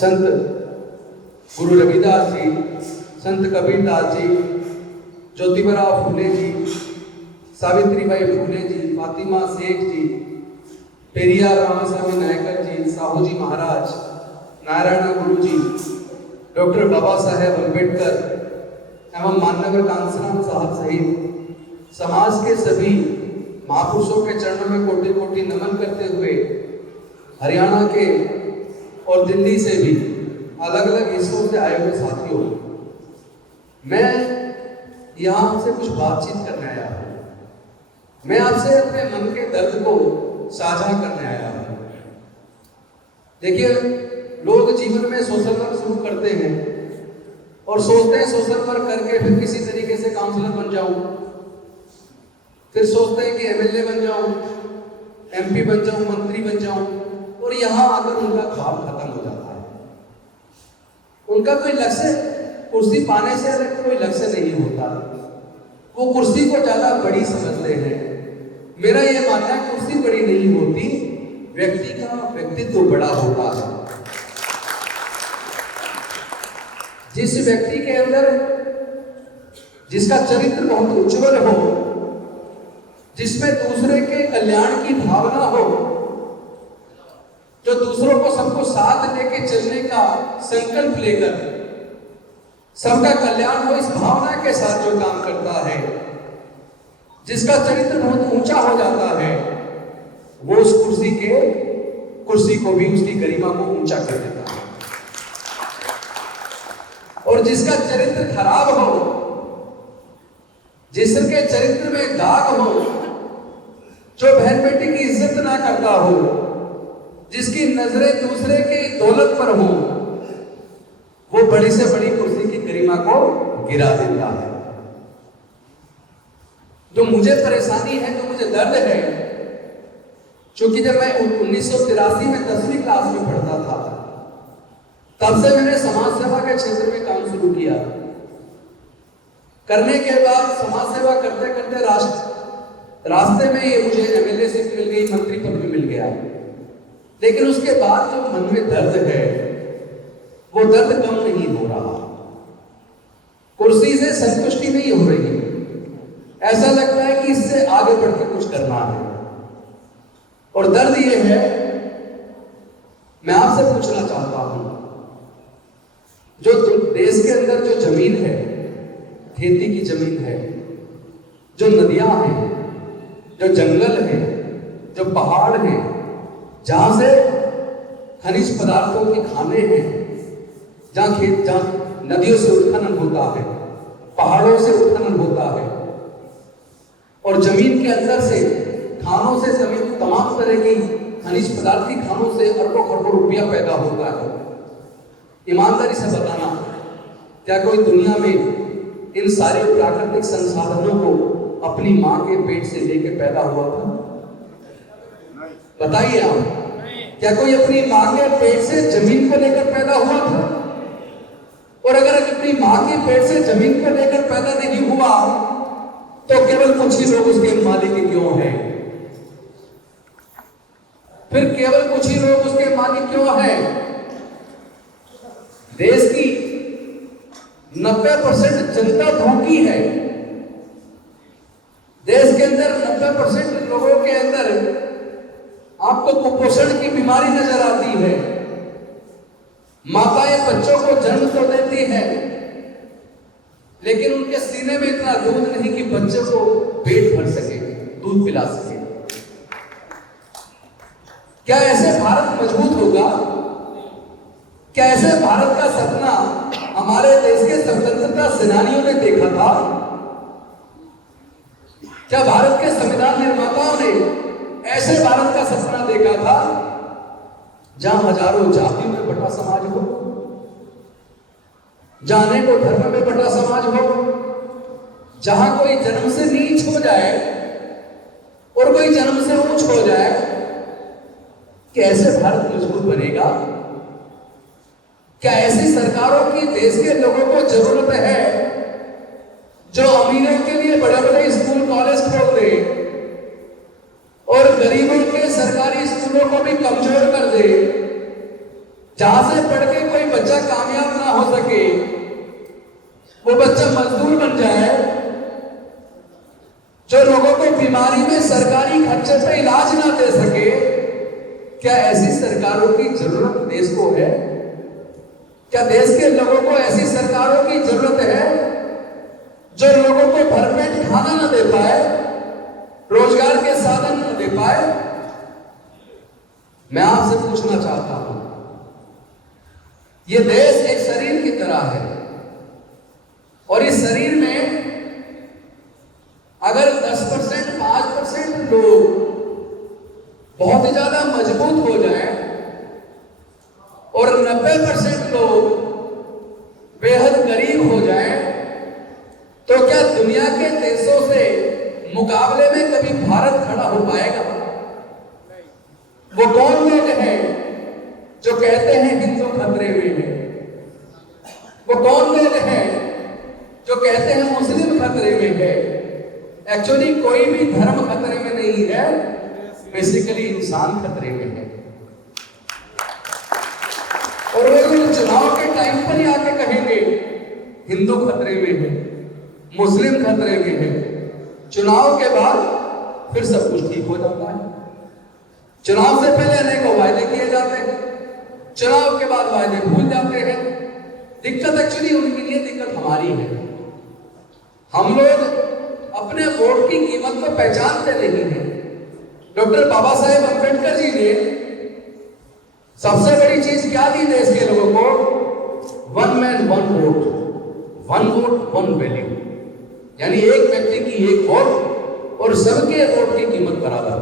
संत गुरु रविदास जी, संत कबीरदास जी, ज्योतिबराव फूले जी, सावित्रीबाई फूले जी, फातिमा शेख जी, पेरियार रामास्वामी नायकर जी, साहू जी महाराज, नारायण गुरु जी, doctor Baba Saheb Ambedkar एवं माननगर कांसीराम साहब सहित समाज के सभी महापुरुषों के चरणों में कोटि कोटि नमन करते हुए हरियाणा के और दिल्ली से भी अलग अलग हिस्सों से आए हुए साथियों, मैं यहाँ आपसे कुछ बातचीत करने आया हूँ। मैं आपसे अपने मन के दर्द को साझा करने आया हूँ। देखिए, लोग जीवन में सोशल वर्क शुरू करते हैं और सोचते हैं सोशल वर्क करके फिर किसी तरीके से काउंसलर बन जाऊं, फिर सोचते हैं कि एमएलए बन जाऊं, एमपी बन जाऊं, मंत्री बन जाऊं, और यहां आकर उनका ख्वाब खत्म हो जाता है। उनका कोई लक्ष्य कुर्सी पाने से अलग कोई लक्ष्य नहीं होता। वो कुर्सी को ज्यादा बड़ी समझते हैं। मेरा ये मानना है कुर्सी बड़ी नहीं होती, व्यक्ति का व्यक्तित्व बड़ा होता है। जिस व्यक्ति के अंदर जिसका चरित्र बहुत उज्जवल हो, जिसमें दूसरे के कल्याण की भावना हो, जो दूसरों को सबको साथ लेके चलने का संकल्प लेकर सबका कल्याण हो, इस भावना के साथ जो काम करता है, जिसका चरित्र बहुत ऊंचा हो जाता है, वो उस कुर्सी को भी, उसकी गरिमा को ऊंचा कर देता है। और जिसका चरित्र खराब हो, जिसके चरित्र में दाग हो, जो बहन बेटी की इज्जत ना करता हो, जिसकी नजरें दूसरे की दौलत पर हो, वो बड़ी से बड़ी कुर्सी की गरिमा को गिरा देता है। जो मुझे परेशानी है, जो मुझे दर्द है, क्योंकि जब मैं 1983 में 10वीं क्लास में पढ़ता था, तब से मैंने समाज सेवा के क्षेत्र में काम शुरू किया। करने के बाद समाज सेवा करते करते रास्ते में ये मुझे एमएलएशिप मिल गई, मंत्री पद भी मिल गया। लेकिन उसके बाद जो मन में दर्द है, वो दर्द कम नहीं हो रहा। कुर्सी से संतुष्टि नहीं हो रही। ऐसा लगता है कि इससे आगे बढ़ के कुछ करना है। और दर्द ये है, मैं आपसे पूछना चाहता हूं, जो देश के अंदर जो जमीन है, खेती की जमीन है, जो नदियां हैं, जो जंगल है, जो पहाड़ हैं, जहां से खनिज पदार्थों के खाने हैं, जहां नदियों से उत्खनन होता है, पहाड़ों से उत्खनन होता है, और जमीन के अंदर से खानों से जमीन तमाम तरह की खनिज पदार्थ की खानों से अरबों खरबों रुपया पैदा होता है। ईमानदारी से बताना, क्या कोई दुनिया में इन सारे प्राकृतिक संसाधनों को अपनी मां के पेट से लेकर पैदा हुआ था? बताइए आप, क्या कोई अपनी मां के पेट से जमीन को लेकर पैदा हुआ था? और अगर अपनी मां के पेट से जमीन को लेकर पैदा नहीं हुआ, तो केवल कुछ ही लोग उसके मालिक क्यों हैं? फिर केवल कुछ ही लोग उसके मालिक क्यों हैं? देश की 90% जनता भूखी है। देश के अंदर 90% लोगों के अंदर आपको कुपोषण की बीमारी नजर आती है। माताएं बच्चों को जन्म तो देती है, लेकिन उनके सीने में इतना दूध नहीं कि बच्चे को पेट भर सके, दूध पिला सके। क्या ऐसे भारत मजबूत होगा? क्या ऐसे भारत का सपना हमारे देश के स्वतंत्रता सेनानियों ने देखा था? क्या भारत के संविधान निर्माताओं ने ऐसे भारत का सपना देखा था जहां हजारों जातियों में बटा समाज हो, जहां अनेकों धर्म में बटा समाज हो, जहां कोई जन्म से नीच हो जाए और कोई जन्म से ऊंच हो जाए? कैसे भारत मजबूत बनेगा? क्या ऐसी सरकारों की देश के लोगों को जरूरत है जो अमीरों के लिए बड़े बड़े स्कूल कॉलेज खोल दे और गरीबों के सरकारी स्कूलों को भी कमजोर कर दे, जहां से पढ़ के कोई बच्चा कामयाब ना हो सके, वो बच्चा मजदूर बन जाए, जो लोगों को बीमारी में सरकारी खर्चे पे इलाज ना दे सके, क्या ऐसी सरकारों की जरूरत देश को है? क्या देश के लोगों को ऐसी सरकारों की जरूरत है जो लोगों को भरपेट खाना न दे पाए, रोजगार के साधन न दे पाए? मैं आपसे पूछना चाहता हूं, यह देश एक शरीर की तरह है और इस शरीर में अगर 10%, 5% लोग बहुत ही ज्यादा मजबूत हो जाएं और 90% लोग बेहद गरीब हो जाएं, तो क्या दुनिया के देशों से मुकाबले में कभी भारत खड़ा हो पाएगा? वो कौन लोग हैं जो कहते हैं हिंदू खतरे में है? वो कौन लोग हैं जो कहते हैं मुस्लिम खतरे में है? एक्चुअली कोई भी धर्म खतरे में नहीं है, बेसिकली इंसान खतरे में है। और वो चुनाव के टाइम पर ही आके कहेंगे हिंदू खतरे में है, मुस्लिम खतरे में है, चुनाव के बाद फिर सब कुछ ठीक हो जाता है। चुनाव से पहले अनेकों वायदे किए जाते हैं, चुनाव के बाद वायदे भूल जाते हैं। दिक्कत एक्चुअली उनके लिए, दिक्कत हमारी है। हम लोग अपने वोट की कीमत को पहचानते नहीं हैं। डॉक्टर बाबा साहेब अंबेडकर जी ने सबसे बड़ी चीज क्या दी देश के लोगों को? 1 मैन 1 वोट, 1 वोट 1 वैल्यू, यानी एक व्यक्ति की एक वोट और सबके वोट की कीमत बराबर,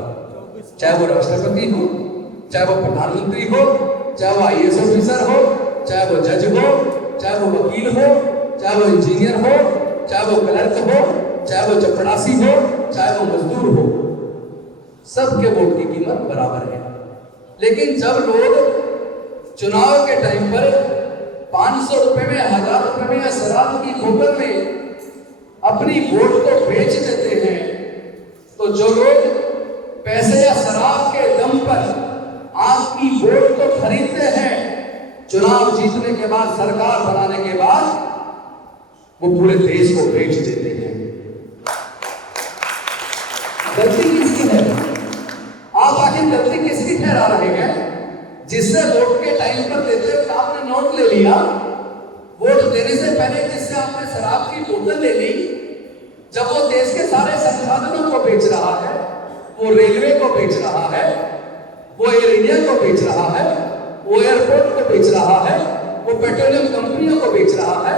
चाहे वो राष्ट्रपति हो, चाहे वो प्रधानमंत्री हो, चाहे वो IAS ऑफिसर हो, चाहे वो जज हो, चाहे वो वकील हो, चाहे वो इंजीनियर हो, चाहे वो क्लर्क हो, चाहे वो चपरासी हो, चाहे वो मजदूर हो, सबके वोट की कीमत बराबर है। लेकिन जब लोग चुनाव के टाइम पर 500 रुपए में, 1000 रुपए में या शराब की बोतल में अपनी वोट को बेच देते हैं, तो जो लोग पैसे या शराब के दम पर आपकी वोट को खरीदते हैं, चुनाव जीतने के बाद, सरकार बनाने के बाद वो पूरे देश को बेच देते हैं। गलती किसकी है? आप आखिर गलती किसकी ठहरा रहे हैं? जिससे वोट के टाइम पर देते हुए आपने नोट ले लिया, वोट देने से पहले जिससे आपने शराब की बोतल ले ली, जब वो देश के सारे संसाधनों को बेच रहा है, वो रेलवे को बेच रहा है, वो एयर इंडिया को बेच रहा है, वो एयरपोर्ट को बेच रहा है, वो पेट्रोलियम कंपनियों को बेच रहा है,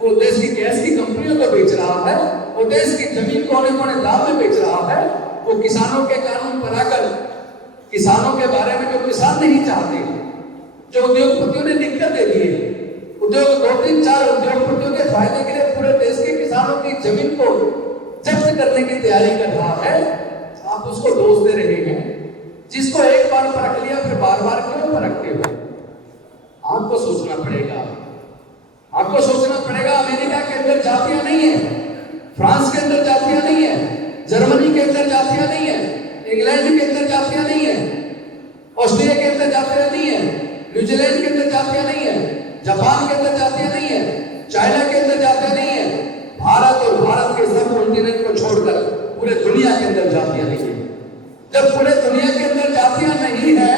वो देश की गैस की कंपनियों को बेच रहा है, वो देश की जमीन कोने कोने दाम में बेच रहा है, वो किसानों के कानून बनाकर किसानों के बारे में जो किसान नहीं चाहते, जो उद्योगपतियों ने दिक्कत दे दी है, उद्योग 2-3-4 उद्योगपतियों के फायदे के लिए पूरे देश के किसानों की जमीन को जब्त करने की तैयारी कर रहा है, आप उसको दोष दे रहे हैं। जिसको एक बार परख लिया फिर बार बार क्यों परखते हो? आपको सोचना पड़ेगा, आपको सोचना पड़ेगा। अमेरिका के अंदर जातियां नहीं है, फ्रांस के अंदर जातियां नहीं है, जर्मनी के अंदर जातियां नहीं है, इंग्लैंड के अंदर जातियां नहीं है, ऑस्ट्रेलिया के अंदर जातियां नहीं है, न्यूजीलैंड के अंदर जातियां नहीं है, जापान के अंदर जातियां नहीं है, चाइना के अंदर जातियां नहीं है। भारत और भारत के सब कॉन्टिनेंट को छोड़कर पूरे दुनिया के अंदर जातियां नहीं है। जब पूरे दुनिया के अंदर जातियां नहीं है,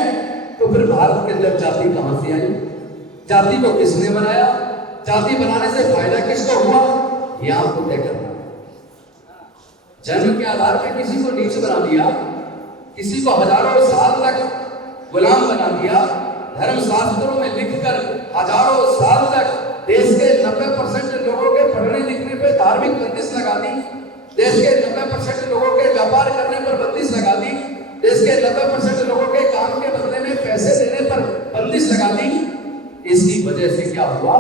तो फिर भारत के अंदर जाति कहां से आई? जाति को किसने बनाया? जाति बनाने से फायदा किसको हुआ? ये आपको तय करना। जन्म के आधार पर किसी को नीच बना दिया, किसी को हजारों साल तक गुलाम बना दिया, धर्म शास्त्रों में लिखकर हजारों साल तक देश के 90% लोगों के पढ़ने लिखने पर धार्मिक बंदिश लगा दी, देश के 90% लोगों के व्यापार करने पर बंदिश लगा दी, देश के 90% लोगों के काम के बदले में पैसे देने पर बंदिश लगा दी। इसकी वजह से क्या हुआ?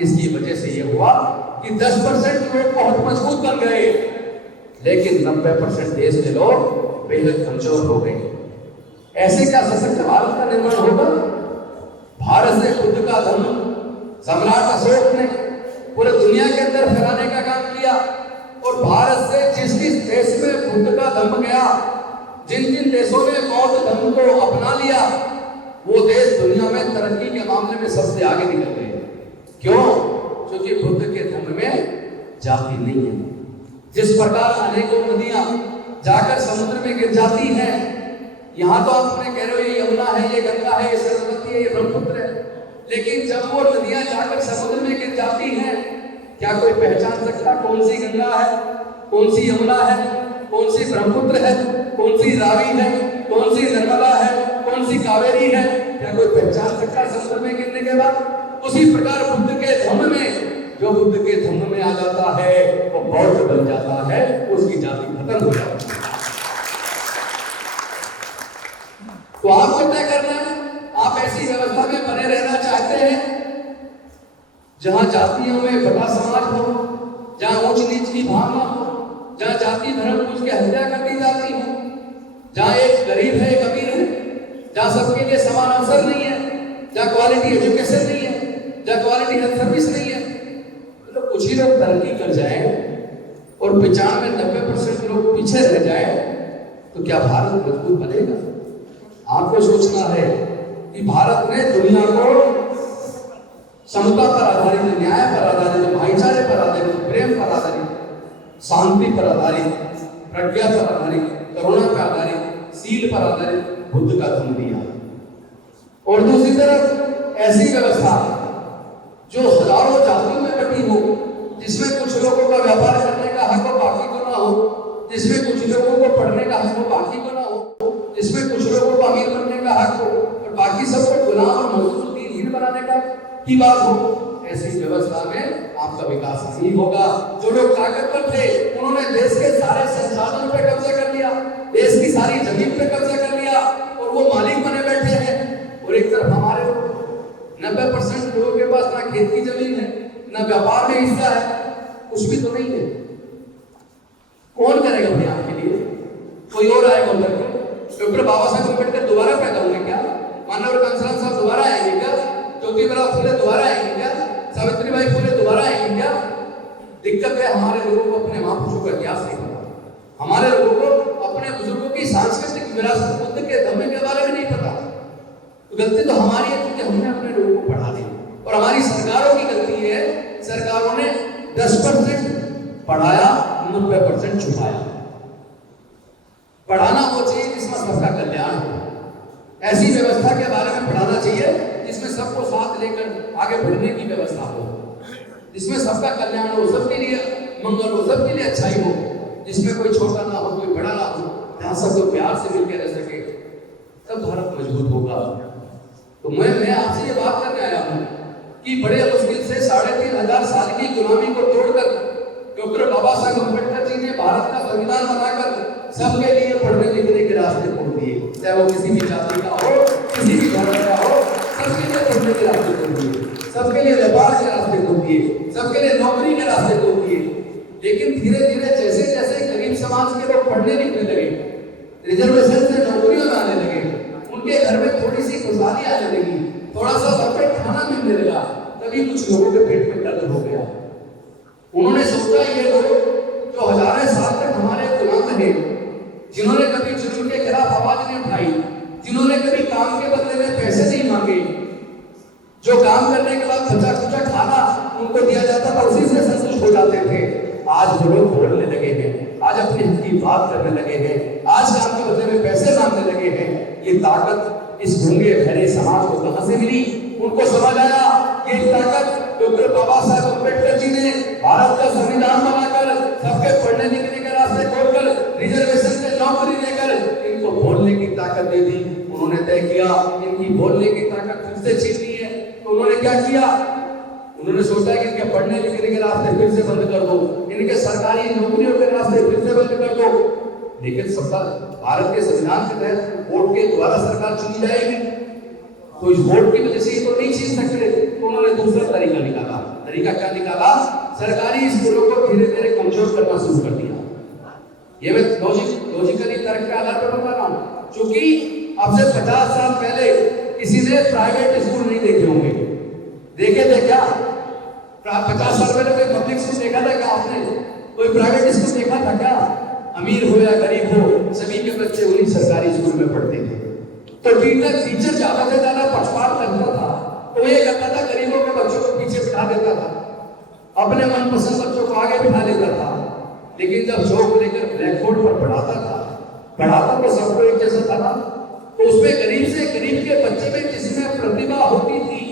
इसकी वजह से यह हुआ कि 10% लोग बहुत मजबूत बन गए, लेकिन 90% देश के लोग बेहद कमजोर हो गए। ऐसे क्या सशक्त भारत का निर्माण होगा? भारत से खुद का धर्म सम्राट अशोक ने पूरे दुनिया के अंदर फैलाने का काम किया, और भारत से जिस जिस देश में बुद्ध का धर्म गया, जिन जिन देशों ने बौद्ध धर्म को अपना लिया, वो देश दुनिया में तरक्की के मामले में सबसे आगे निकल गए। क्यों? क्योंकि बुद्ध के धर्म में जाति नहीं है। जिस प्रकार अनेकों नदियां जाकर समुद्र में गिर जाती हैं, यहाँ तो आप कह रहे हो ये यमुना है, ये गंगा है, ये सरस्वती है, ये ब्रह्मपुत्र है, लेकिन जब वो नदियां जाकर समुद्र में गिर जाती हैं, क्या कोई पहचान सकता कौन सी गंगा है, कौन सी यमुना है, कौन सी ब्रह्मपुत्र है, कौन सी रावी है, कौन सी नर्मदा है, कौन सी कावेरी है? क्या कोई पहचान सकता समुद्र में गिरने के बाद? उसी प्रकार बुद्ध के धम्म में, जो बुद्ध के धम्म में आ जाता है वो बौद्ध बन जाता है, उसकी जाति खत्म हो जाती है। तो आपको तय करना है, आप ऐसी व्यवस्था में बने रहना चाहते हैं जहां जातियों में बड़ा समाज हो, जहां ऊंच नीच की भावना हो, जहां जाति धर्म पूछ के हत्या कर दी जाती हो, जहां एक गरीब है एक अमीर है, जहां सबके लिए समान अवसर नहीं है, जहां क्वालिटी एजुकेशन नहीं है, जहां क्वालिटी हेल्थ सर्विस नहीं है, तो कुछ ही लोग तरक्की कर जाए और 95-90% लोग पीछे रह जाए, तो क्या भारत मजबूत बनेगा? आपको सोचना है कि भारत ने दुनिया को समता पर आधारित, न्याय पर आधारित, भाईचारे पर आधारित, प्रेम पर आधारित, शांति पर आधारित, प्रज्ञा पर आधारित, करुणा पर आधारित, सील पर आधारित बुद्ध का धर्म दिया। और दूसरी तरफ ऐसी व्यवस्था जो हजारों जातियों में बटी हो, जिसमें कुछ लोगों का व्यापार करने का हक हो बाकी को ना हो, जिसमें कुछ लोगों को पढ़ने का हक हो बाकी को ना हो, जिसमें कुछ लोगों को अमीर बनने का हक हो और बाकी सबको गुलाम और मजदूर दीनहीन बनाने का की बात हो, ऐसी व्यवस्था में आपका विकास नहीं होगा। जो लोग ताकतवर थे उन्होंने देश के सारे संसाधनों पे कब्जा कर लिया, देश की सारी जमीन पे कब्जा कर लिया और वो मालिक बने बैठे हैं। और एक तरफ हमारे 90% लोगों के पास ना खेत की जमीन है, ना व्यापार में हिस्सा है, कुछ भी तो नहीं है। कौन करेगा भाई आपके लिए? कोई और आएगा उधर के? डॉक्टर बाबा साहब अम्बेडकर दोबारा पैदा होंगे क्या? मानव कांसराम साहब दोबारा आएंगे क्या? ज्योतिबा फुले दोबारा आएंगे क्या? सावित्रीबाई फुले दोबारा आएंगे क्या? दिक्कत है हमारे लोगों को अपने महापुरुषों का इतिहास नहीं पता, हमारे लोगों को अपने बुजुर्गों की सांस्कृतिक विरासत बुद्ध के धम्म के बारे में नहीं पता। तो गलती तो हमारी है क्योंकि हमने अपने लोगों को पढ़ा दी, और हमारी सरकारों की गलती है, सरकारों ने 10% पढ़ाया, 90% छुपाया। पढ़ाना वो चाहिए जिसमें सबका कल्याण हो, ऐसी व्यवस्था के बारे में पढ़ाना चाहिए जिसमें सबको साथ लेकर आगे बढ़ने की व्यवस्था हो, जिसमें सबका कल्याण हो, सबके लिए मंगल हो, सबके लिए अच्छाई हो, जिसमें कोई छोटा ना हो, कोई बड़ा ना हो, जहां सब लोग प्यार से मिलकर रह सके, तब भारत मजबूत होगा। तो मैं आपसे ये बात करने आया हूँ कि बड़े मुश्किल से 3500 साल की गुलामी को तोड़कर डॉक्टर बाबा साहब अम्बेडकर जी ने भारत का संविधान बनाकर सबके लिए पढ़ने लिखने के रास्ते खोल दिए, चाहे वो किसी भी जाति का हो, किसी भी धर्म का हो, सबके लिए पढ़ने के रास्ते खोल दिए, सबके लिए व्यापार के रास्ते खोल दिए, सबके लिए नौकरी के रास्ते खोल दिए। लेकिन धीरे धीरे जैसे जैसे गरीब समाज के लोग पढ़ने लिखने लगे, रिजर्वेशन से नौकरियों में आने लगे, उनके घर में थोड़ी सी खुशहाली आने लगी, थोड़ा सा भरपेट खाना मिलने लगा, तभी कुछ लोगों के पेट में दर्द हो गया। उन्होंने सोचा ये लोग जो हजारों साल तक हमारे गुलाम रहे, जिन्होंने कभी जुल्म के खिलाफ आवाज नहीं उठाई, जिन्होंने कभी काम के बदले में पैसे नहीं मांगे, जो काम करने के बाद बचा खुचा खाना उनको दिया जाता था उसी से संतुष्ट हो जाते थे, आज वो लोग बोलने लगे हैं, आज अपने हित की बात करने लगे हैं, आज काम के बदले में पैसे मांगने लगे हैं। ये ताकत इस गूंगे बहरे समाज को कहां से मिली? उनको समझ आया ये ताकत डॉक्टर बाबा साहब अम्बेडकर जी ने भारत का संविधान बनाकर सबके पढ़ने लिखने के रास्ते खोलकर रिजर्वेशन से नौकरी देकर इनको बोलने की ताकत दे दी। उन्होंने तय किया इनकी बोलने की ताकत फिर से छीननी है, तो उन्होंने क्या किया? उन्होंने सोचा कि इनके पढ़ने लिखने के रास्ते फिर से बंद कर दो, इनके सरकारी नौकरियों के रास्ते फिर से बंद कर दो। लेकिन सबका भारत के संविधान के तहत वोट के द्वारा सरकार चुनी जाएगी, तो इस वोट की वजह से ये तो नहीं छीन सकते। तो उन्होंने दूसरा तरीका निकाला। तरीका क्या निकाला? सरकारी स्कूलों को धीरे धीरे कमजोर करना शुरू कर दिया। ये मैं लॉजिकली तर्क के आधार पर बता रहा हूँ, क्योंकि अब से 50 साल पहले किसी ने प्राइवेट स्कूल नहीं देखे होंगे। देखे थे क्या? 50 साल पहले कोई पब्लिक स्कूल देखा था क्या आपने? कोई प्राइवेट स्कूल देखा था क्या? अमीर हो या गरीब हो, सभी के बच्चे उन्हीं सरकारी स्कूल में पढ़ते थे। तो टीचर ज्यादा से ज्यादा पक्षपात करता था, तो ये अपने मनपसंद बच्चों को आगे बिठा लेता था, लेकिन जब चौक लेकर ब्लैक बोर्ड पर पढ़ाता तो सबको एक जैसा था ना। तो उसमें गरीब से गरीब के बच्चे में जिसमें प्रतिभा होती थी,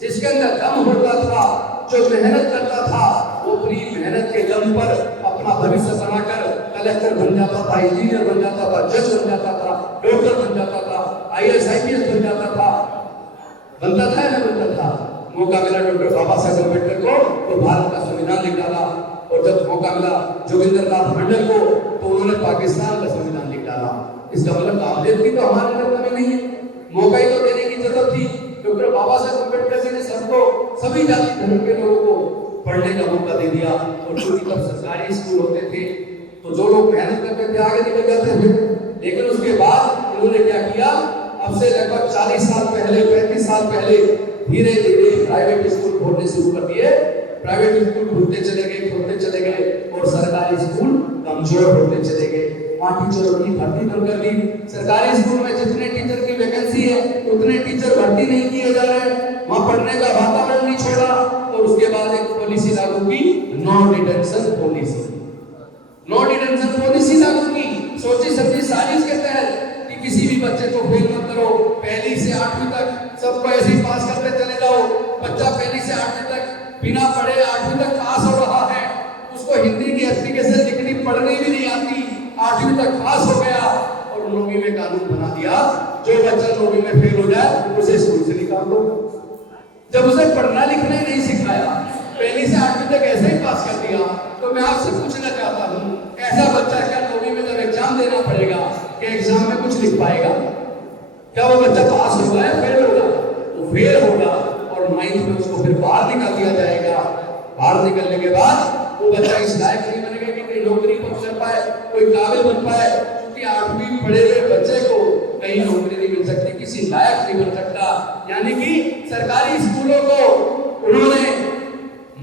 जिसके अंदर दम होता था, जो मेहनत करता था, वो पूरी मेहनत के दम पर अपना भविष्य बनाकर कलेक्टर बन जाता था, इंजीनियर बन जाता था, जज बन जाता था, डॉक्टर बन जाता था, IAS IPS बन जाता था। बनता था या नहीं बनता था? मौका मिला डॉक्टर बाबा साहेब अम्बेडकर को तो भारत का संविधान लिख डाला, और जब मौका मिला जोगिंदर नाथ मंडल को तो उन्होंने पाकिस्तान का संविधान लिख डाला। इसका मतलब काबिलियत भी तो हमारे अंदर में नहीं है, मौका ही तो देने की जरूरत थी। डॉक्टर बाबा साहेब अम्बेडकर जी ने सबको, सभी जाति धर्म के लोगों को पढ़ने का मौका दे दिया। और चूंकि तब सरकारी स्कूल होते थे तो जो लोग मेहनत करते थे आगे निकल जाते थे, लेकिन उसके बाद इन्होंने क्या किया, अब से लगभग 40 साल पहले, 35 साल पहले धीरे धीरे प्राइवेट स्कूल खोलने शुरू कर दिए। प्राइवेट स्कूल खुलते चले गए और सरकारी स्कूल कमजोर होते चले गए। वहाँ टीचरों की भर्ती बंद कर दी। सरकारी स्कूल में जितने टीचर की वैकेंसी है उतने टीचर भर्ती नहीं किए जा रहे, वहाँ पढ़ने का वातावरण नहीं छोड़ा। और उसके बाद एक पॉलिसी लागू की, no detention policy. No detention policy लागू की, सोची समझी साजिश के तहत कि किसी भी बच्चे को फेल मत करो, पहली से 8वीं तक सबको ऐसे ही पास करते चले जाओ। बच्चा पहली से 8वीं तक बिना पढ़े 8वीं तक पास हो रहा है, उसको हिंदी की एप्लीकेशन लिखनी पढ़नी भी नहीं आती, 8वीं तक पास हो गया। और 9वीं में कानून बना दिया, जो बच्चा 9वीं में फेल हो जाए उसे स्कूल से निकाल दो। जब उसे पढ़ना लिखना ही नहीं सिखाया, पहली से 8वीं तक ऐसे ही पास कर दिया, तो मैं आपसे पूछना चाहता हूँ, ऐसा बच्चा क्या 9वीं में जब एग्जाम देना पड़ेगा कि एग्जाम में कुछ लिख पाएगा? क्या वो बच्चा पास होगा या फेल होगा? वो फेल होगा। और 9th में उसको फिर बाहर निकाल दिया जाएगा। बाहर निकलने के बाद वो बच्चा इस लायक नहीं बनेगा कि कोई नौकरी कर पाए, कोई काबिल बन पाए, क्योंकि 8वीं पढ़े हुए बच्चे को कहीं नौकरी नहीं मिल सकती, किसी लायक नहीं बन सकता। यानी कि सरकारी स्कूलों को उन्होंने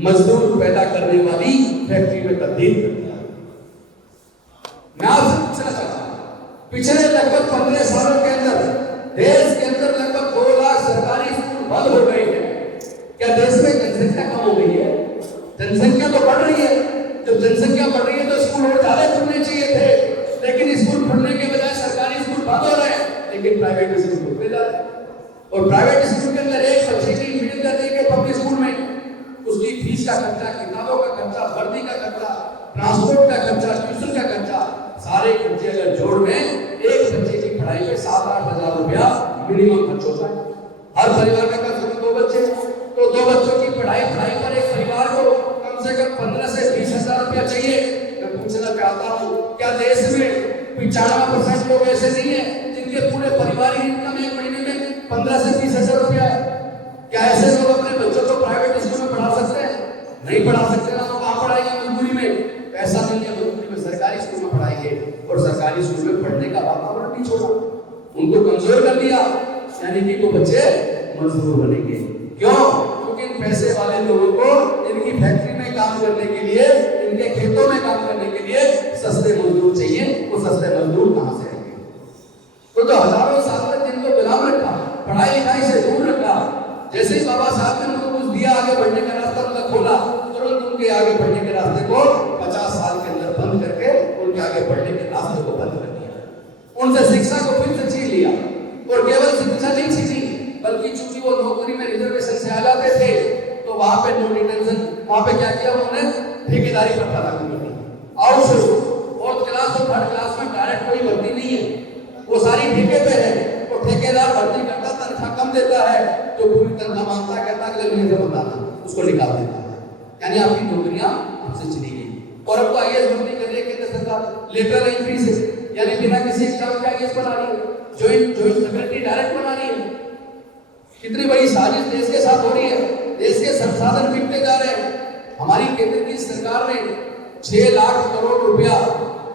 मजदूर पैदा करने वाली फैक्ट्री में तब्दील कर दिया। मैं आपसे पूछना चाहता हूं, पिछले लगभग 15 सालों के अंदर देश के अंदर लगभग 2 लाख सरकारी स्कूल बंद हो गए हैं। क्या देश में जनसंख्या कम हो गई है? जनसंख्या तो बढ़ रही है। जब जनसंख्या बढ़ रही है तो स्कूल और ज्यादा खुलने चाहिए थे, लेकिन स्कूल खुलने के बजाय सरकारी स्कूल बंद हो रहे हैं, लेकिन प्राइवेट स्कूल खुलते जा रहे हैं। और प्राइवेट स्कूल के अंदर एक बच्चे की मिडिल दर्जे के पब्लिक स्कूल में उसकी फीस का खर्चा, किताबों का खर्चा, वर्दी का खर्चा, ट्रांसपोर्ट का खर्चा, ट्यूशन का खर्चा, सारे खर्चे अगर जोड़ में एक बच्चे की पढ़ाई पे 7-8 हजार रुपया मिनिमम खर्च होता है। हर परिवार में कम से कम 2 बच्चे, तो 2 बच्चों की पढ़ाई पर एक परिवार को कम से कम 15 से 20 हजार रुपया चाहिए। मैं पूछना चाहता हूँ, क्या देश में 95% लोग ऐसे नहीं है जिनके पूरे परिवार की इनकम एक महीने में 15 से 20 हजार रुपया है? क्या ऐसे लोग अपने बच्चों को प्राइवेट स्कूल में पढ़ा सकते हैं? नहीं पढ़ा सकते ना, तो कहाँ पढ़ाएंगे? मजबूरी में पैसा नहीं है, मजबूरी में सरकारी स्कूल में पढ़ाएंगे। और सरकारी स्कूल में पढ़ने का वातावरण नहीं छोड़ा, उनको कमजोर कर दिया, यानी कि वो बच्चे मजदूर बनेंगे। क्यों? क्योंकि इन पैसे वाले लोगों को इनकी फैक्ट्री में काम करने के लिए, इनके खेतों में काम करने के लिए सस्ते मजदूर चाहिए। वो सस्ते मजदूर कहाँ से आएंगे? तो हजारों साल तक जिनको गुलाम रखा, पढ़ाई लिखाई से दूर रखा, जैसे ही बाबा साहब ने उनको कुछ दिया, आगे बढ़ने का रास्ता उनका खोला, तुरंत उनके आगे बढ़ने के रास्ते को 50 साल के अंदर बंद करके उनके आगे बढ़ने के रास्ते को बंद कर दिया। उनसे शिक्षा को फिर से छीन लिया। और केवल शिक्षा नहीं छीनी, बल्कि चूंकि वो नौकरी में रिजर्वेशन से आ जाते थे, तो वहां पे नो डिटेंशन, वहां पे क्या किया उन्होंने? ठेकेदारी प्रथा लागू कर दी। आउटसोर्स, फोर्थ क्लास और थर्ड क्लास में डायरेक्ट कोई भर्ती नहीं है, वो सारी ठेके पे है। तो ठेकेदार भर्ती करता, तनख्वाह कम देता है, जो पूरी तनख्वाह मांगता है, कहता है अगले महीने से बताना, उसको निकाल देता है। यानी आपकी नौकरियां आपसे चली गई। और अब तो IAS नौकरी कर रही है केंद्र सरकार, लेटरल एंट्री से, यानी बिना किसी एग्जाम के IAS बना रही है, जॉइंट सेक्रेटरी डायरेक्ट बना रही है। कितनी बड़ी साजिश देश के साथ हो रही है। देश के संसाधन बिकते जा रहे हैं। हमारी केंद्र की सरकार ने 6 लाख करोड़ रुपया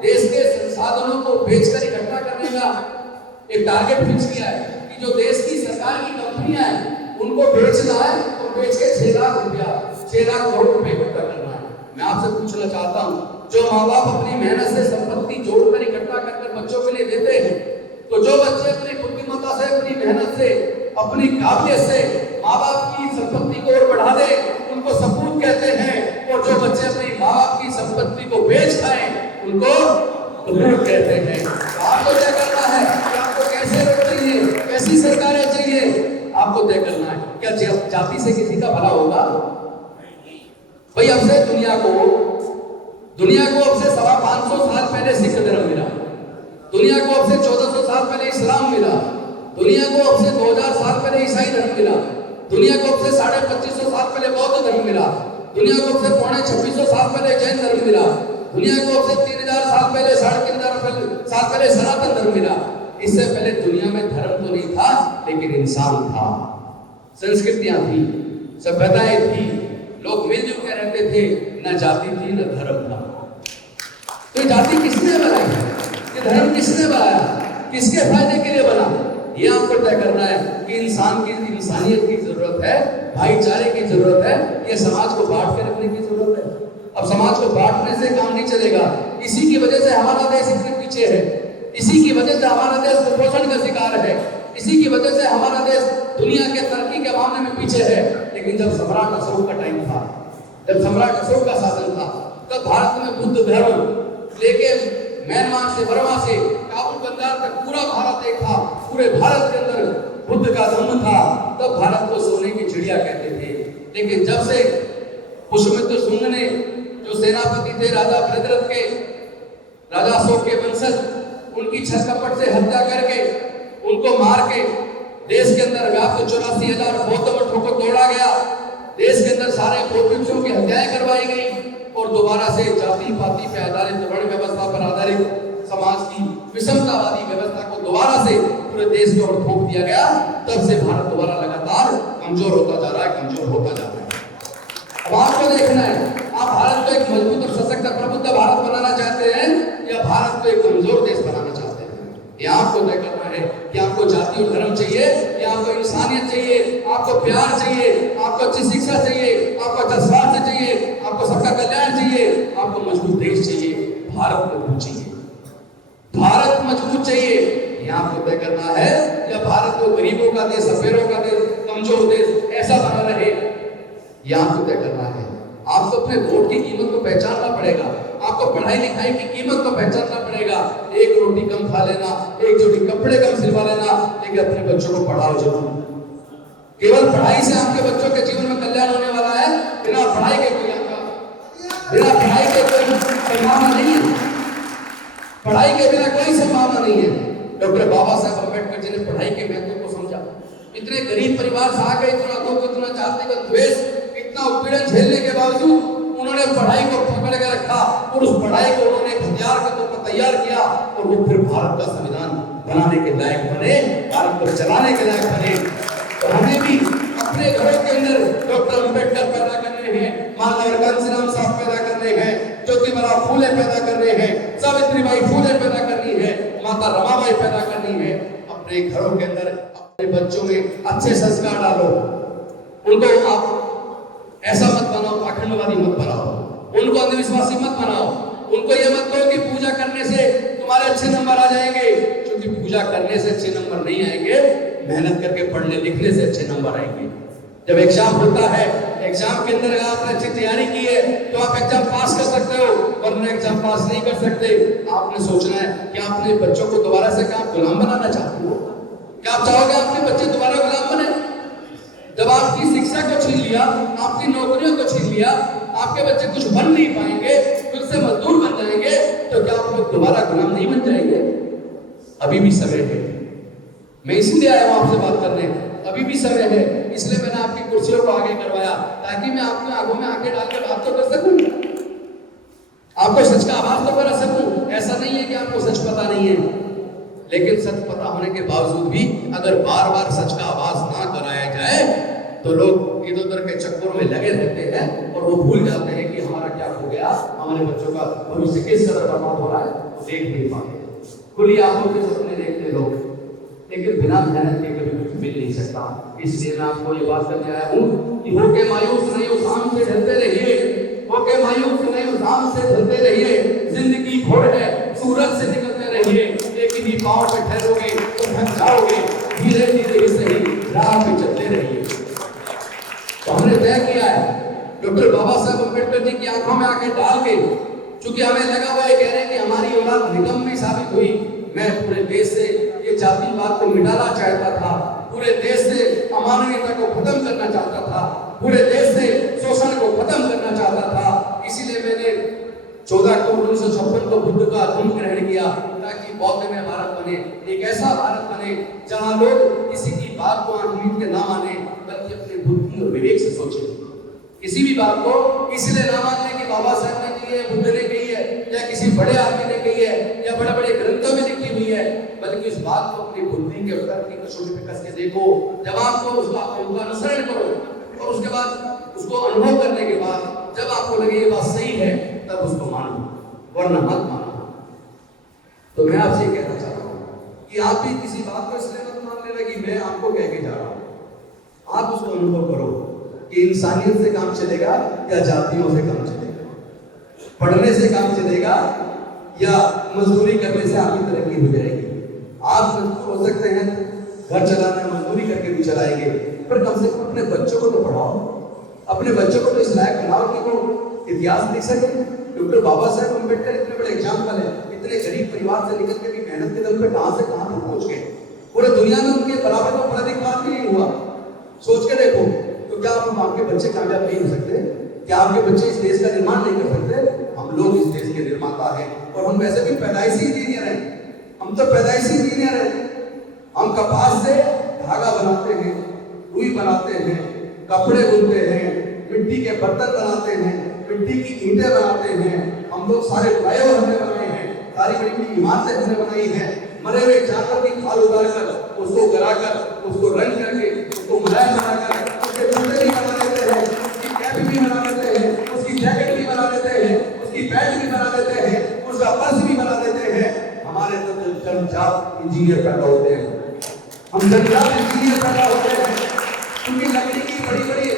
देश के संसाधनों को बेचकर इकट्ठा करने का एक टारगेट फिक्स किया है कि जो देश की सरकार की कंपनियां हैं उनको बेचना है, तो बेच के 6 लाख करोड़ रुपए इकट्ठा करना है। मैं आपसे पूछना चाहता हूँ, जो माँ बाप अपनी मेहनत से संपत्ति जोड़कर इकट्ठा कर बच्चों के लिए देते हैं, तो जो बच्चे अपनी बुद्धिमत्ता से, अपनी मेहनत से, अपनी काबिलियत से माँ बाप की संपत्ति को और बढ़ा दे, उनको सपूत कहते हैं। और संपत्ति को बेच खाएं उनको लूट कहते हैं। आपको तय करना है कि आपको कैसे लोग चाहिए, कैसी सरकारें चाहिए, आपको तय करना है। क्या जाति से किसी का भला होगा? भाई अब से दुनिया को अब से 550 साल पहले सिख धर्म मिला, दुनिया को अब से 1400 साल पहले इस्लाम मिला, दुनिया को अब से 2000 साल पहले ईसाई धर्म मिला, दुनिया को अब से 2550 साल पहले बौद्ध धर्म मिला, दुनिया को अब से 2600 साल पहले जैन धर्म मिला, दुनिया को अब से 3000 साल पहले 3500 साल पहले सनातन धर्म मिला। इससे पहले दुनिया में धर्म तो नहीं था, लेकिन इंसान था, संस्कृतियां थी, सभ्यताएं थी, लोग मिलजुल के रहते थे, न जाति थी न धर्म था। तो जाति किसने बनाई, ये धर्म किसने बनाया, किसके फायदे के लिए बना, ये आपको तय करना है कि इंसान की इंसानियत की जरूरत है, भाईचारे की जरूरत है, ये समाज को बांट के रखने की जरूरत है। अब समाज को बांटने से काम नहीं चलेगा। इसी की वजह से हमारा देश इतने पीछे है, इसी की वजह से हमारा देश कुपोषण का शिकार है, इसी की वजह से हमारा देश दुनिया के तरक्की के मामले में पीछे है। लेकिन जब सम्राट अशोक का टाइम था, जब सम्राट अशोक का शासन था, तब भारत में बुद्ध धर्म लेके म्यांमार से, बर्मा से, काबुल बंदर तक पूरा भारत एक था, पूरे भारत के अंदर बुद्ध का धम्म था। तब भारत को सोने की चिड़िया कहते थे। लेकिन जब से पुष्यमित्र शुंग ने, जो सेनापति थे राजा भद्रथ के, राजा अशोक के वंशज, उनकी छल कपट से हत्या करके, उनको मार के देश के अंदर व्याप्त 84,000 बौद्ध मठों को तोड़ा गया, देश के अंदर सारे बौद्ध भिक्षुओं की हत्याएं करवाई गई और दोबारा से जाति पाति पे आधारित, वर्ण व्यवस्था पर आधारित समाज की विषमतावादी व्यवस्था को दोबारा से पूरे देश के ऊपर थोप दिया गया। तब से भारत दोबारा लगातार कमजोर होता जा रहा है, कमजोर होता जा रहा है। अब आपको देखना है, आप भारत को एक मजबूत और सशक्त प्रबुद्ध भारत बनाना चाहते हैं या भारत को एक कमजोर देश बनाना चाहते हैं? ये आपको तय करना है कि आपको जाति और धर्म चाहिए या आपको इंसानियत चाहिए, आपको प्यार चाहिए, आपको अच्छी शिक्षा चाहिए, आपको अच्छा स्वास्थ्य चाहिए, आपको सबका कल्याण चाहिए, आपको मजबूत देश चाहिए, भारत मजबूत चाहिए, भारत मजबूत चाहिए। ये आपको तय करना है या भारत को गरीबों का देश, सफेरों का देश, कमजोर देश ऐसा बना रहे, ये आपको तय करना है। आपको अपने वोट की कीमत को पहचानना पड़ेगा, आपको पढ़ाई लिखाई की कीमत को पहचानना पड़ेगा। एक रोटी कम खा लेना, एक जोड़ी कपड़े कम सिलवा लेना, लेकिन अपने बच्चों को पढ़ाओ जरूर। केवल पढ़ाई से आपके बच्चों के जीवन में कल्याण होने वाला है, बिना पढ़ाई के कोई संभावना नहीं है, पढ़ाई के बिना कोई संभावना नहीं है। डॉक्टर बाबा साहब अम्बेडकर जी ने पढ़ाई के महत्व को समझा। इतने गरीब परिवार से आके इतना दुख, इतना जाति का द्वेष, इतना उत्पीड़न झेलने के बावजूद उन्होंने पढ़ाई को पकड़ के रखा और उस पढ़ाई को उन्होंने एक हथियार के तौर पर तैयार किया और वो फिर भारत का संविधान बनाने के लायक बने, भारत को चलाने के लायक बने। तो हमें भी अपने घरों के अंदर डॉक्टर अम्बेडकर पैदा करने हैं, महात्मा कांशीराम साहब पैदा करने हैं, ज्योतिबा फूले पैदा करने हैं, सावित्रीबाई फूले पैदा करनी है, माता रमाबाई पैदा करनी है। अपने घरों के अंदर अपने बच्चों में अच्छे संस्कार डालो, उनको आप ऐसा मत बनाओ, पाखंडवादी मत बनाओ, उनको अंधविश्वासी मत बनाओ, उनको ये मत कहो कि पूजा करने से तुम्हारे अच्छे नंबर आ जाएंगे, क्योंकि पूजा करने से अच्छे नंबर नहीं आएंगे, मेहनत करके पढ़ने लिखने से अच्छे नंबर आएंगे। जब एग्जाम होता है, एग्जाम के अंदर अगर आपने अच्छी तैयारी की है तो आप एग्जाम पास कर सकते हो, वरना एग्जाम पास नहीं कर सकते। आपने सोचना है कि आपने बच्चों को दोबारा से क्या गुलाम बनाना चाहते हो? क्या आप चाहोगे आपके बच्चे दोबारा गुलाम बने? जब आपकी शिक्षा को छीन लिया, आपकी नौकरियों को छीन लिया, आपके बच्चे कुछ बन नहीं पाएंगे, फिर से मजदूर बन जाएंगे, तो क्या आप लोग दोबारा गुलाम नहीं बन जाएंगे? अभी भी समय है। मैं इसलिए आया हूं आपसे बात करने, अभी भी समय है, इसलिए मैंने आपकी कुर्सियों को आगे करवाया ताकि मैं आपकी आंखों में आंखें डालकर बात तो कर सकूं, आपको सच का आभास तो करा सकूं। ऐसा नहीं है कि आपको सच पता नहीं है, लेकिन सच पता होने के बावजूद भी अगर बार बार सच का आभास ना कराया जाए तो लोग इधर उधर के चक्करों में लगे रहते हैं और वो भूल जाते हैं कि हमारा क्या हो गया, हमारे बच्चों का भविष्य किस तरह बर्बाद हो रहा है, देख नहीं पाते। खुली आंखों के सपने देखते लोग, लेकिन बिना मेहनत के कभी कुछ मिल नहीं सकता। इसलिए मैं आपको ये बात करने आया हूँ कि होके मायूस नहीं, उस आम से ढलते रहिए, होके मायूस नहीं, उस आम से ढलते रहिए। जिंदगी घोड़ है, सूरज से निकलते रहिए, लेकिन ही पाँव पे ठहरोगे तो थक जाओगे, धीरे धीरे ही सही राह पे चलते रहिए। तो हमने तय किया है, डॉक्टर बाबा साहब अम्बेडकर जी की आंखों में आंखें डाल के चूंकि हमें लगा हुआ है कह रहे हैं कि हमारी औलाद निकम्मी साबित हुई। मैं पूरे देश से ये जातिवाद को मिटाना चाहता था, पूरे देश से अमानवीयता को खत्म करना चाहता था, पूरे देश से शोषण को खत्म करना चाहता था। इसीलिए मैंने 14 अक्टूबर 1956 को बुद्ध का धर्म ग्रहण किया, ताकि बौद्ध में भारत बने, एक ऐसा भारत बने जहां लोग किसी की बात को आंख मीट के ना माने, बल्कि अपनी बुद्धि और विवेक से सोचे। किसी भी बात को इसलिए ना मानने कि बाबा साहब ने कही है, बुद्ध ने कही है, या किसी बड़े आदमी ने कही है, या बड़े बड़े ग्रंथों में लिखी हुई है, बल्कि उस बात को अपनी बुद्धि के उत्तर की कसौटी पे कस के देखो। जब आपको उसका अनुसरण करो और उसके बाद उसको अनुभव करने के बाद जब आपको लगे ये बात सही है, तब उसको मानो, वरना मत मानो। तो मैं आपसे कहना चाहता हूँ कि आप भी किसी बात को इसलिए मत मान लेना कि मैं आपको कह के जा रहा हूँ। आप उसको अनुभव करो कि इंसानियत से काम चलेगा या जातियों से काम चलेगा, पढ़ने से काम चलेगा या मजदूरी करने से आपकी तरक्की हो जाएगी। आप मजदूर हो सकते हैं, घर चलाना मजदूरी करके भी चलाएंगे, पर कम से कम अपने बच्चों को तो पढ़ाओ, अपने बच्चों को तो इस लायक बनाओ कि वो इतिहास लिख सके। डॉक्टर बाबा साहेब अम्बेडकर इतने बड़े एग्जाम्पल है, इतने गरीब परिवार से निकल के भी मेहनत के दम पे कहां से कहां तक पहुंच गए। पूरे दुनिया में उनके बराबर का पढ़ा लिखा भी नहीं हुआ। सोच के देखो, तो क्या आपके बच्चे कामयाब नहीं हो सकते? क्या आपके बच्चे इस देश का निर्माण नहीं कर सकते? हम लोग इस देश के निर्माता हैं, और हम वैसे भी पैदाइशी इंजीनियर हैं। हम तो पैदाइशी इंजीनियर हैं। हम कपास से धागा बनाते हैं, रुई बनाते हैं, कपड़े बुनते हैं, मिट्टी के बर्तन बनाते हैं, मिट्टी की ईंटें बनाते हैं। हम लोग सारे फ्लाईओवर हमने बनाए हैं, सारी बड़ी बड़ी इमारतें हमने बनाई हैं। मरे हुए जानवर की खाल उतारकर, उसको गलाकर, उसको रंग करके, उसको मुलायम बनाकर उसके जूते भी बना देते हैं, उसकी कैप भी बना देते हैं, उसकी जैकेट भी बना देते हैं, उसकी बैग भी बना देते हैं, उसका पर्स भी बना देते हैं। हमारे तो जन्मजात इंजीनियर पैदा होते हैं, हम जन्मजात इंजीनियर पैदा होते हैं। क्योंकि लकड़ी की बड़ी बड़ी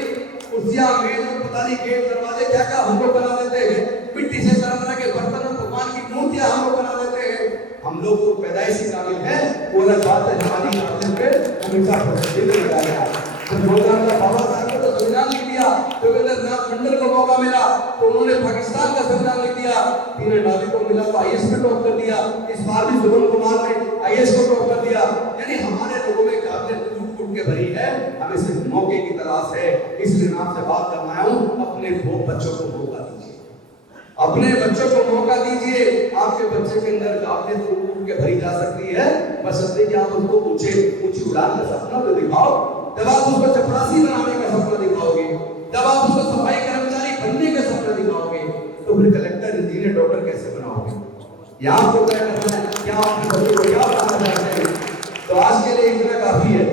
कुर्सियां, मेज, पता नहीं गेट, दरवाजे क्या क्या हम लोग बना देते हैं। मिट्टी से तरह तरह के बर्तन, भगवान की मूर्तियां हम लोग बना देते हैं। हम लोग तो पैदाइशी काबिल है, वो अलग बात है। हमारी आदत पे हमेशा प्रतिष्ठित लगा गया। जब भगवान का बाबा साहब ने तो संविधान लिख दिया, रविंद्रनाथ मंडल को मौका मिला तो उन्होंने पाकिस्तान का संविधान लिख दिया। तीनों नाविक को मिला तो आईएएस में टॉप कर दिया। इस बार भी सुमन कुमार ने आईएएस को टॉप कर दिया। यानी हमारे लोगों में काबिलियत टूट के भरी है, हमें सिर्फ मौके की तलाश है। इसलिए मैं आपसे बात करना आया हूँ, अपने दो बच्चों को मौका दीजिए, अपने बच्चों को मौका दीजिए। आपके बच्चे के अंदर काबिलियत टूट के भरी जा सकती है, बस इसलिए कि आप उसको ऊंची उड़ान का सपना तो दिखाओ। जब आप उसको चपरासी बनाने का सपना दिखाओगे, जब आप उसको सफाई कर्मचारी बनने का सपना दिखाओगे, तो फिर कलेक्टर, इंजीनियर, डॉक्टर कैसे बनाओगे? या आपको क्या करना है, क्या आपके बच्चे को क्या बनाना चाहते हैं? तो आज के लिए इतना काफी है,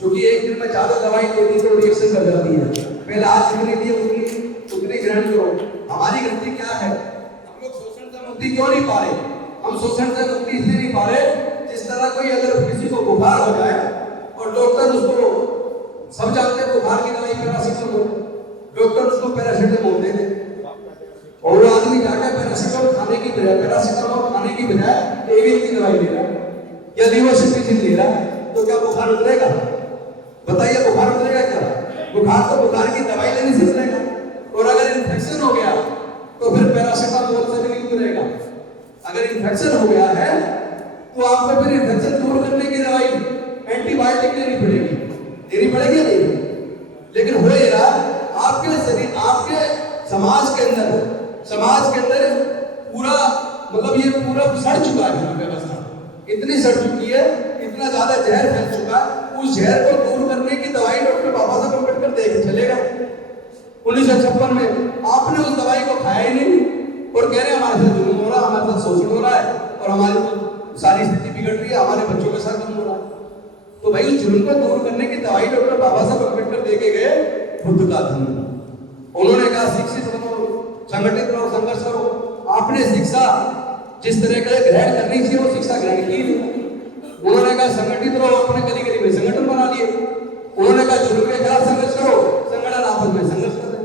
क्योंकि एक दिन में ज्यादा दवाई दे दी तो रिएक्शन कर जाती है। पहले आज जितनी दी उतनी ग्रहण करो। हमारी गलती क्या है? हम लोग शोषण से मुक्ति क्यों नहीं पा रहे? हम शोषण से मुक्ति इसलिए नहीं पा रहे, जिस तरह कोई अगर किसी को बुखार हो जाए और डॉक्टर उसको, सब जानते हैं बुखार की दवाई पैरासिटामोल, डॉक्टर उसको पैरासिटामोल दे दे और वो आदमी जाकर पैरासिटामोल खाने की बजाय एविल की दवाई ले रहा है या लिवोसिट्रिजिन ले रहा है, तो क्या बुखार उतरेगा? बताइए, बुखार उतरेगा क्या? बुखार तो बुखार की दवाई लेने से उतरेगा। और अगर इन्फेक्शन हो गया तो फिर पैरासिटामोल से नहीं उतरेगा। अगर इन्फेक्शन हो गया है तो आपको फिर इन्फेक्शन दूर करने की दवाई एंटीबायोटिक लेनी पड़ेगी नहीं? लेकिन हो ये रहा, आपके शरीर, आपके समाज के अंदर पूरा, मतलब ये पूरा सड़ चुका है व्यवस्था, इतनी सड़ चुकी है, इतना ज्यादा जहर फैल चुका है। उस जहर को दूर करने की दवाई डॉक्टर बाबा साहब अम्बेडकर दे के चलेगा 1956 में। आपने उस दवाई को खाया ही नहीं और कह रहे हमारे साथ जुल्म हो रहा है, हमारे साथ शोषण हो रहा है और हमारी सारी स्थिति बिगड़ रही है, हमारे बच्चों के साथ जुल्म हो रहा है। तो भाई उस जुल्म को दूर करने की दवाई डॉक्टर बाबा साहब अम्बेडकर दे के गए बुद्ध का धर्म। उन्होंने कहा शिक्षित बनो, संगठित रहो, संघर्ष करो। आपने शिक्षा जिस तरह का ग्रहण करनी चाहिए वो शिक्षा ग्रहण की नहीं। उन्होंने कहा संगठित रहो, अपने गली गली में संगठन बना लिए। उन्होंने कहा जुल्म के खिलाफ संघर्ष करो, संगठन आपस में संघर्ष कर रहे।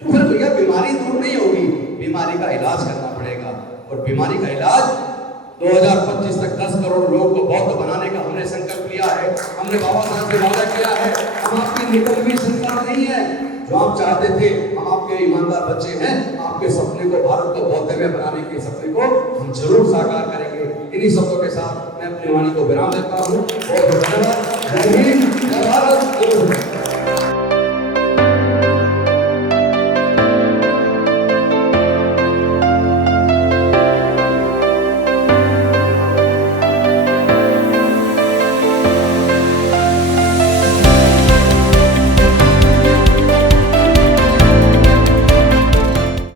तो फिर भैया बीमारी दूर नहीं होगी, बीमारी का इलाज करना पड़ेगा। और बीमारी का इलाज 2025 तक 10 करोड़ लोगों को बौद्ध बनाने का हमने संकल्प लिया है। हमने बाबा साहब से वादा किया है। हम आपकी निकम्मी सरकार नहीं है, जो आप चाहते थे। हम आपके ईमानदार बच्चे हैं। आप आपके सपने को, भारत को बौद्धमय बनाने के सपने को हम जरूर साकार करेंगे। इन्हीं शब्दों के साथ मैं अपनी वाणी को विराम देता हूँ। बहुत बहुत धन्यवाद। जय हिंद, जय भारत, जय भारत।